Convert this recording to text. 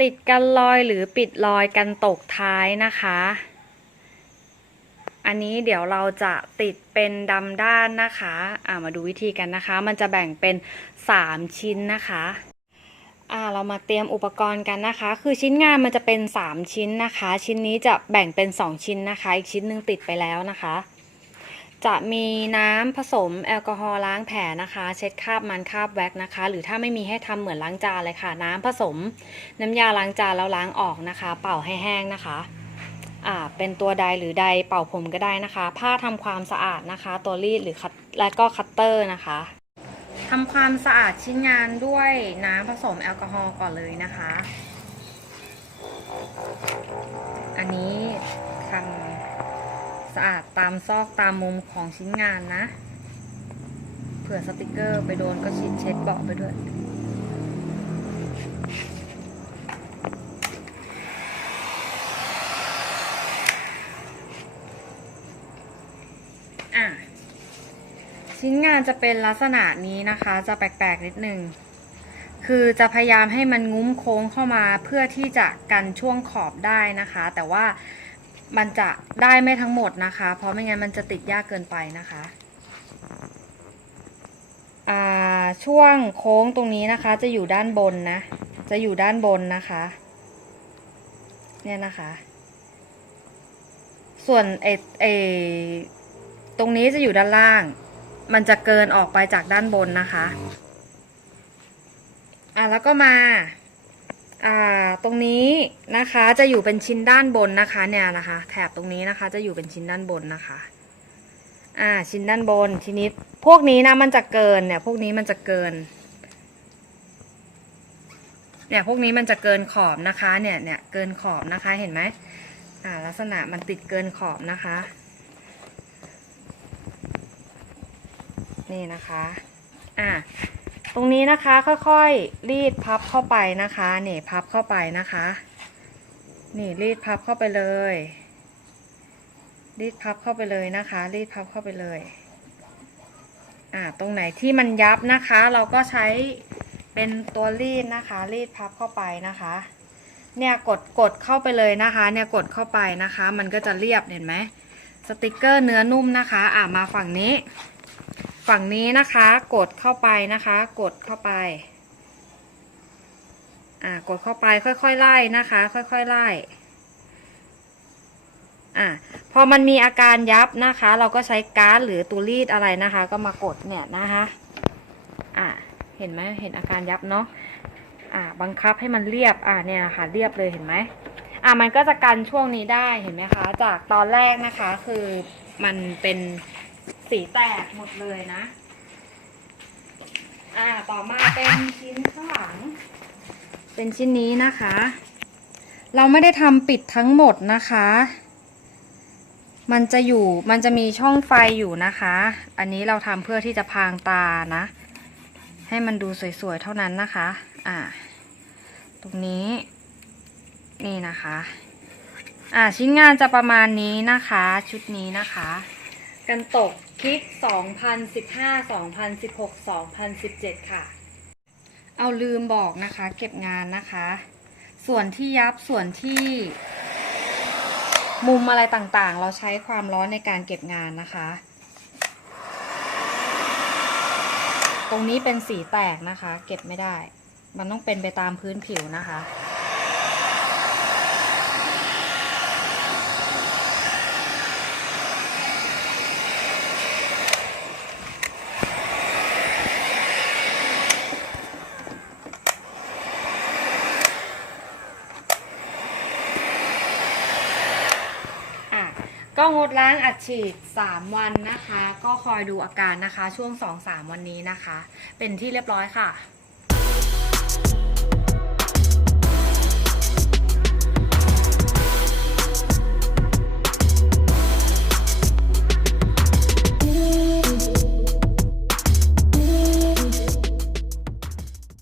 ติดกันรอยหรือปิดรอยกันตกท้ายนะคะ อันนี้เดี๋ยวเราจะติดเป็นดำด้านนะคะอ่ามาดูวิธีกันนะคะ มันจะแบ่งเป็น 3 ชิ้นนะคะอ่าเรามาเตรียมอุปกรณ์กันนะคะ คือชิ้นงานมันจะเป็น 3 ชิ้นนะคะ ชิ้นนี้จะแบ่งเป็น 2 ชิ้นนะคะ อีกชิ้นหนึงติดไปแล้วนะคะ จะมีน้ำผสมแอลกอฮอล์ล้างแผลนะคะ เช็ดคราบมันคราบแว็กนะคะ หรือถ้าไม่มีให้ทำเหมือนล้างจานเลยค่ะ น้ำผสมน้ำยาล้างจานแล้วล้างออกนะคะ เป่าให้แห้งนะคะอ่าเป็นตัวใดหรือใดเป่าผมก็ได้นะคะ ผ้าทำความสะอาดนะคะ ตัวรีดหรือคัตและก็คัตเตอร์นะคะทำความสะอาดชิ้นงานด้วยน้ำผสมแอลกอฮอล์ก่อนเลยนะคะ อันนี้ทำ สะอาดตามซอกตามมุมของชิ้นงานนะ เผื่อสติกเกอร์ไปโดนก็ชิดเช็ดเบาะไปด้วยอะชิ้นงานจะเป็นลักษณะนี้นะคะ จะแปลกๆนิดนึงคือจะพยายามให้มันงุ้มโค้งเข้ามาเพื่อที่จะกันช่วงขอบได้นะคะ แต่ว่า มันจะได้ไม่ทั้งหมดนะคะ เพราะไม่งั้นมันจะติดยากเกินไปนะคะอ่าช่วงโค้งตรงนี้นะคะ จะอยู่ด้านบนนะ จะอยู่ด้านบนนะคะ เนี่ยนะคะ ส่วนเอเอตรงนี้จะอยู่ด้านล่าง มันจะเกินออกไปจากด้านบนนะคะ อะแล้วก็มา ตรงนี้นะคะจะอยู่เป็นชิ้นด้านบนนะคะเนี่ยนะคะ แถบตรงนี้นะคะจะอยู่เป็นชิ้นด้านบนนะคะอ่าชิ้นด้านบนทีนี้พวกนี้นะมันจะเกินเนี่ยพวกนี้มันจะเกินเนี่ยพวกนี้มันจะเกินขอบนะคะเนี่ยเนี่ยเกินขอบนะคะเห็นไหมอ่าลักษณะมันติดเกินขอบนะคะ นี่นะคะอ่า รงนี้นะคะค่อยๆรีดพับเข้าไปนะคะนี่พับเข้าไปนะคะ นี่รีดพับเข้าไปเลย รีดพับเข้าไปเลยนะคะ รีดพับเข้าไปเลยอ่าตรงไหนที่มันยับนะคะ เราก็ใช้เป็นตัวรีดนะคะ รีดพับเข้าไปนะคะ เนี่ยกดกดเข้าไปเลยนะคะ เนี่ยกดเข้าไปนะคะ มันก็จะเรียบเห็นไหมสติกเกอร์เนื้อนุ่มนะคะ อ่ามาฝั่งนี้ ฝั่งนี้นะคะ กดเข้าไปนะคะ กดเข้าไป อ่ากดเข้าไปค่อยๆไล่นะคะ ค่อยๆไล่อ่าพอมันมีอาการยับนะคะ เราก็ใช้การ์ดหรือตัวรีดอะไรนะคะ ก็มากดเนี่ยนะคะอ่าเห็นไหมเห็นอาการยับเนาะอ่าบังคับให้มันเรียบอ่าเนี่ยค่ะเรียบเลยเห็นไหมอ่ามันก็จะกันช่วงนี้ได้เห็นไหมคะ จากตอนแรกนะคะคือมันเป็น สีแตกหมดเลยนะ อ่า ต่อมาเป็นชิ้นข้างหลัง เป็นชิ้นนี้นะคะ เราไม่ได้ทำปิดทั้งหมดนะคะ มันจะอยู่ มันจะมีช่องไฟอยู่นะคะ อันนี้เราทำเพื่อที่จะพรางตานะ ให้มันดูสวยๆเท่านั้นนะคะ อ่า ตรงนี้ นี่นะคะ อ่าชิ้นงานจะประมาณนี้นะคะ ชุดนี้นะคะ กันตกคลิก 2015 2016 2017 ค่ะ เอาลืมบอกนะคะ เก็บงานนะคะ ส่วนที่ยับส่วนที่ มุมอะไรต่างๆ เราใช้ความร้อนในการเก็บงานนะคะ ตรงนี้เป็นสีแตกนะคะ เก็บไม่ได้ มันต้องเป็นไปตามพื้นผิวนะคะอะ ก็งดล้างอัดฉีด 3 วันนะคะ ก็คอยดูอาการนะคะช่วง 2-3 วันนี้นะคะ เป็นที่เรียบร้อยค่ะ